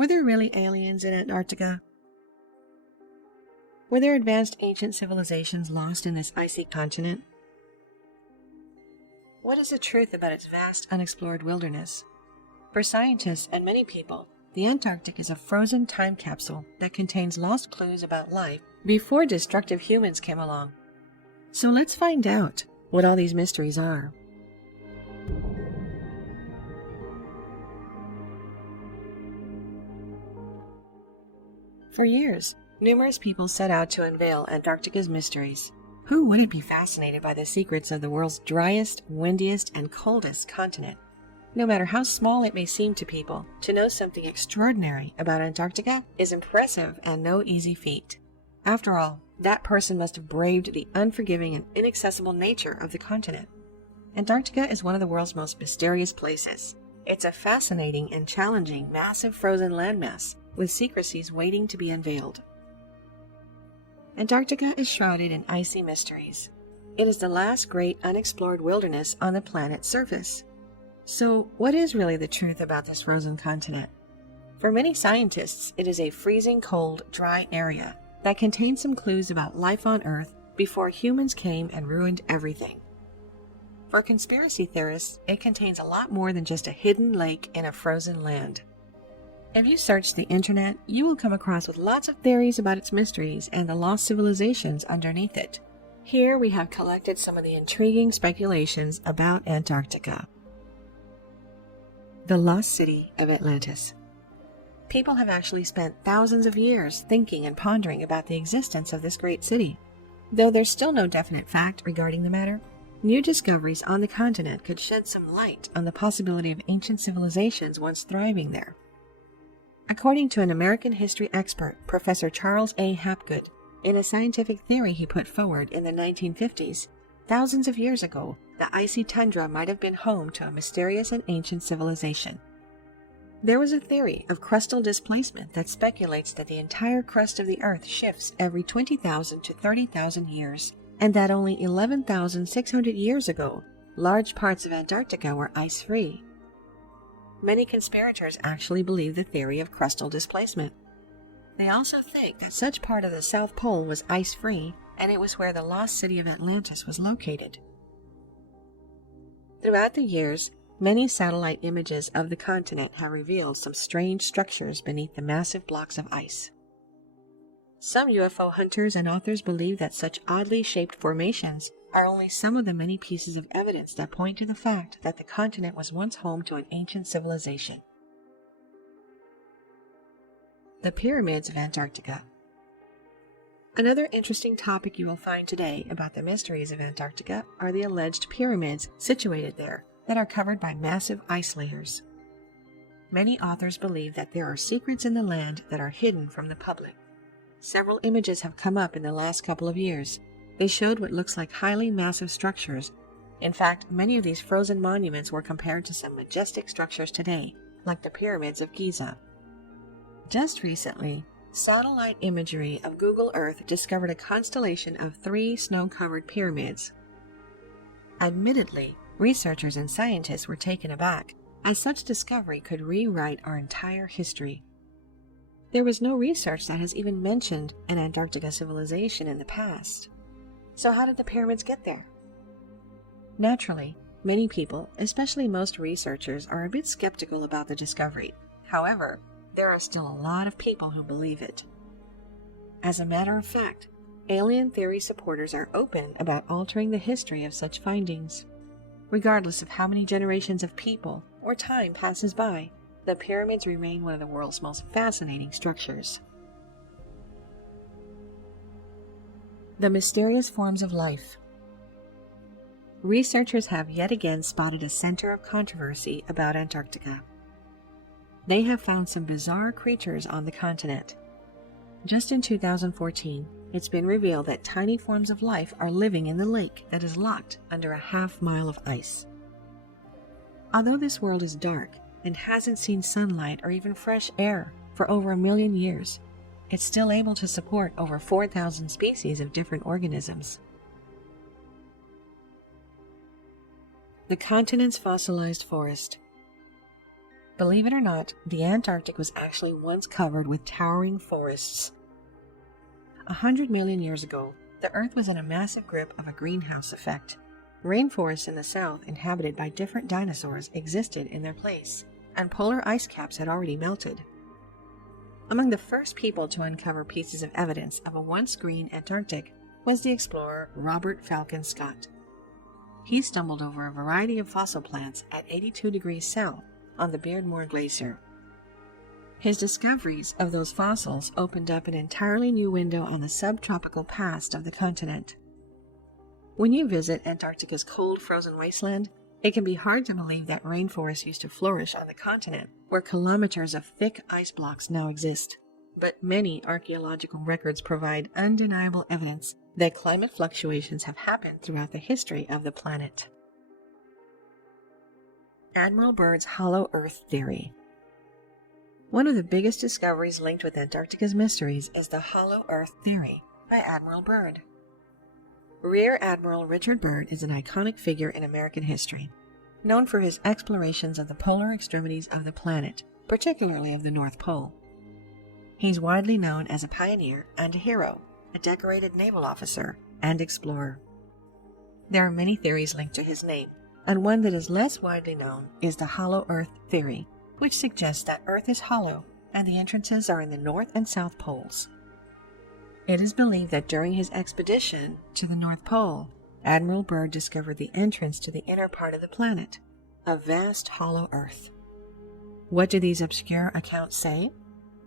Were there really aliens in Antarctica? Were there advanced ancient civilizations lost in this icy continent? What is the truth about its vast unexplored wilderness? For scientists and many people, the Antarctic is a frozen time capsule that contains lost clues about life before destructive humans came along. So let's find out what all these mysteries are. For years, numerous people set out to unveil Antarctica's mysteries. Who wouldn't be fascinated by the secrets of the world's driest, windiest, and coldest continent? No matter how small it may seem to people, to know something extraordinary about Antarctica is impressive and no easy feat. After all, that person must have braved the unforgiving and inaccessible nature of the continent. Antarctica is one of the world's most mysterious places. It's a fascinating and challenging massive frozen landmass with secrecies waiting to be unveiled. Antarctica is shrouded in icy mysteries. It is the last great unexplored wilderness on the planet's surface. So, what is really the truth about this frozen continent? For many scientists, it is a freezing cold, dry area that contains some clues about life on Earth before humans came and ruined everything. For conspiracy theorists, it contains a lot more than just a hidden lake in a frozen land. If you search the internet, you will come across with lots of theories about its mysteries and the lost civilizations underneath it. Here we have collected some of the intriguing speculations about Antarctica. The lost city of Atlantis. People have actually spent thousands of years thinking and pondering about the existence of this great city. Though there's still no definite fact regarding the matter, new discoveries on the continent could shed some light on the possibility of ancient civilizations once thriving there. According to an American history expert, Professor Charles A. Hapgood, in a scientific theory he put forward in the 1950s, thousands of years ago, the icy tundra might have been home to a mysterious and ancient civilization. There was a theory of crustal displacement that speculates that the entire crust of the Earth shifts every 20,000 to 30,000 years, and that only 11,600 years ago, large parts of Antarctica were ice-free. Many conspirators actually believe the theory of crustal displacement. They also think that such part of the South Pole was ice-free, and it was where the lost city of Atlantis was located. Throughout the years, many satellite images of the continent have revealed some strange structures beneath the massive blocks of ice. Some UFO hunters and authors believe that such oddly shaped formations are only some of the many pieces of evidence that point to the fact that the continent was once home to an ancient civilization. The Pyramids of Antarctica. Another interesting topic you will find today about the mysteries of Antarctica are the alleged pyramids situated there that are covered by massive ice layers. Many authors believe that there are secrets in the land that are hidden from the public. Several images have come up in the last couple of years. They showed what looks like highly massive structures. In fact, many of these frozen monuments were compared to some majestic structures today, like the pyramids of Giza. Just recently, satellite imagery of Google Earth discovered a constellation of 3 snow-covered pyramids. Admittedly, researchers and scientists were taken aback, as such discovery could rewrite our entire history. There was no research that has even mentioned an Antarctica civilization in the past. So how did the pyramids get there? Naturally, many people, especially most researchers, are a bit skeptical about the discovery. However, there are still a lot of people who believe it. As a matter of fact, alien theory supporters are open about altering the history of such findings. Regardless of how many generations of people or time passes by, the pyramids remain one of the world's most fascinating structures. The mysterious forms of life. Researchers have yet again spotted a center of controversy about Antarctica. They have found some bizarre creatures on the continent. Just in 2014, it's been revealed that tiny forms of life are living in the lake that is locked under a half-mile of ice. Although this world is dark and hasn't seen sunlight or even fresh air for over 1 million years, it's still able to support over 4,000 species of different organisms. The continent's fossilized forest. Believe it or not, the Antarctic was actually once covered with towering forests. 100 million years ago, the Earth was in a massive grip of a greenhouse effect. Rainforests in the south, inhabited by different dinosaurs, existed in their place, and polar ice caps had already melted. Among the first people to uncover pieces of evidence of a once green Antarctic was the explorer Robert Falcon Scott. He stumbled over a variety of fossil plants at 82 degrees south on the Beardmore Glacier. His discoveries of those fossils opened up an entirely new window on the subtropical past of the continent. When you visit Antarctica's cold, frozen wasteland, it can be hard to believe that rainforests used to flourish on the continent, where kilometers of thick ice blocks now exist. But many archaeological records provide undeniable evidence that climate fluctuations have happened throughout the history of the planet. Admiral Byrd's Hollow Earth Theory. One of the biggest discoveries linked with Antarctica's mysteries is the Hollow Earth Theory by Admiral Byrd. Rear Admiral Richard Byrd is an iconic figure in American history, known for his explorations of the polar extremities of the planet, particularly of the North Pole. He's widely known as a pioneer and a hero, a decorated naval officer and explorer. There are many theories linked to his name, and one that is less widely known is the Hollow Earth Theory, which suggests that Earth is hollow and the entrances are in the North and South Poles. It is believed that during his expedition to the North Pole, Admiral Byrd discovered the entrance to the inner part of the planet, a vast hollow Earth. What do these obscure accounts say?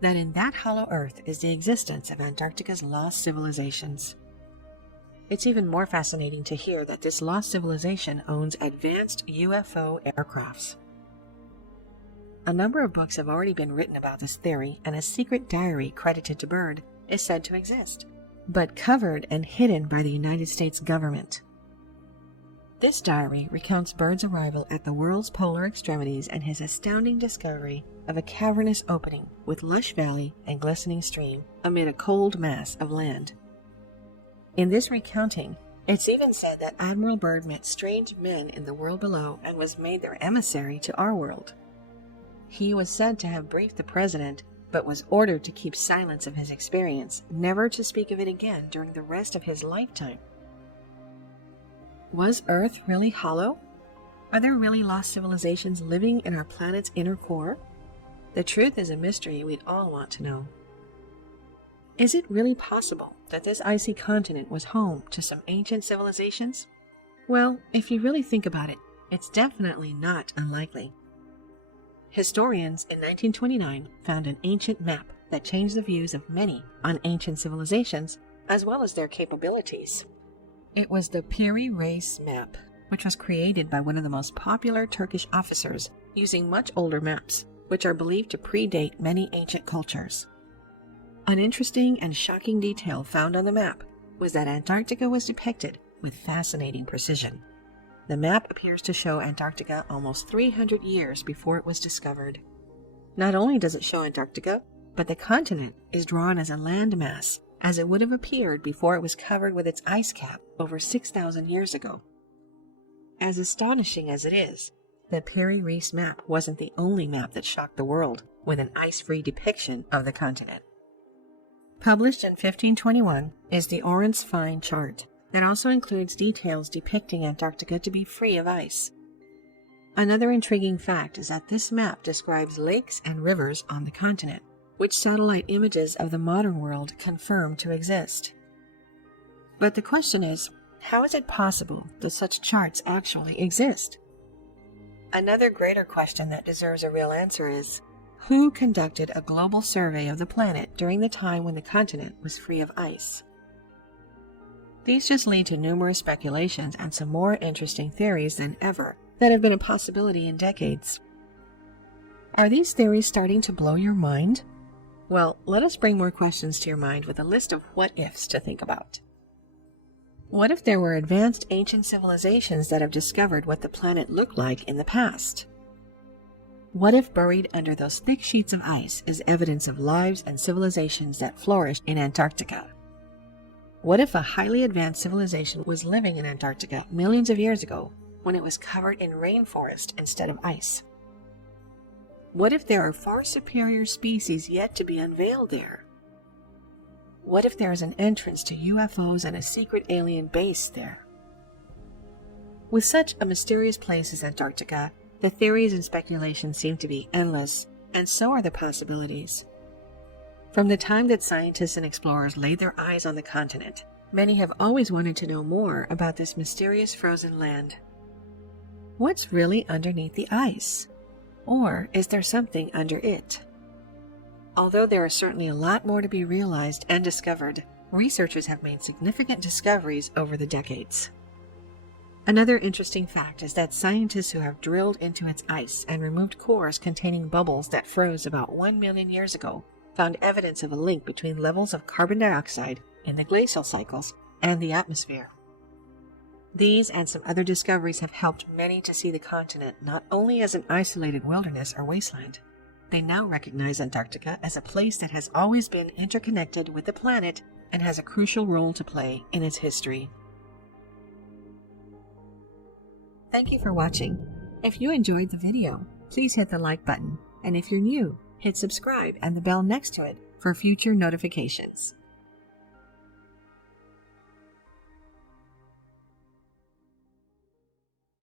That in that hollow Earth is the existence of Antarctica's lost civilizations. It's even more fascinating to hear that this lost civilization owns advanced UFO aircrafts. A number of books have already been written about this theory, and a secret diary credited to Byrd is said to exist, but covered and hidden by the United States government. This diary recounts Byrd's arrival at the world's polar extremities and his astounding discovery of a cavernous opening with lush valley and glistening stream amid a cold mass of land. In this recounting, it's even said that Admiral Byrd met strange men in the world below and was made their emissary to our world. He was said to have briefed the president, but was ordered to keep silence of his experience, never to speak of it again during the rest of his lifetime. Was Earth really hollow? Are there really lost civilizations living in our planet's inner core? The truth is a mystery we'd all want to know. Is it really possible that this icy continent was home to some ancient civilizations? Well, if you really think about it, it's definitely not unlikely. Historians in 1929 found an ancient map that changed the views of many on ancient civilizations, as well as their capabilities. It was the Piri Reis map, which was created by one of the most popular Turkish officers using much older maps, which are believed to predate many ancient cultures. An interesting and shocking detail found on the map was that Antarctica was depicted with fascinating precision. The map appears to show Antarctica almost 300 years before it was discovered. Not only does it show Antarctica, but the continent is drawn as a landmass, as it would have appeared before it was covered with its ice cap over 6,000 years ago. As astonishing as it is, the Piri Reis map wasn't the only map that shocked the world with an ice-free depiction of the continent. Published in 1521 is the Orance Fine Chart, that also includes details depicting Antarctica to be free of ice. Another intriguing fact is that this map describes lakes and rivers on the continent, which satellite images of the modern world confirm to exist. But the question is, how is it possible that such charts actually exist? Another greater question that deserves a real answer is, who conducted a global survey of the planet during the time when the continent was free of ice? These just lead to numerous speculations and some more interesting theories than ever that have been a possibility in decades. Are these theories starting to blow your mind? Well, let us bring more questions to your mind with a list of what-ifs to think about. What if there were advanced ancient civilizations that have discovered what the planet looked like in the past? What if buried under those thick sheets of ice is evidence of lives and civilizations that flourished in Antarctica? What if a highly advanced civilization was living in Antarctica millions of years ago when it was covered in rainforest instead of ice? What if there are far superior species yet to be unveiled there? What if there is an entrance to UFOs and a secret alien base there? With such a mysterious place as Antarctica, the theories and speculations seem to be endless, and so are the possibilities. From the time that scientists and explorers laid their eyes on the continent, many have always wanted to know more about this mysterious frozen land. What's really underneath the ice? Or is there something under it? Although there is certainly a lot more to be realized and discovered, researchers have made significant discoveries over the decades. Another interesting fact is that scientists who have drilled into its ice and removed cores containing bubbles that froze about 1 million years ago found evidence of a link between levels of carbon dioxide in the glacial cycles and the atmosphere. These and some other discoveries have helped many to see the continent not only as an isolated wilderness or wasteland. They now recognize Antarctica as a place that has always been interconnected with the planet and has a crucial role to play in its history. Thank you for watching. If you enjoyed the video, please hit the like button, and if you're new, hit subscribe and the bell next to it for future notifications.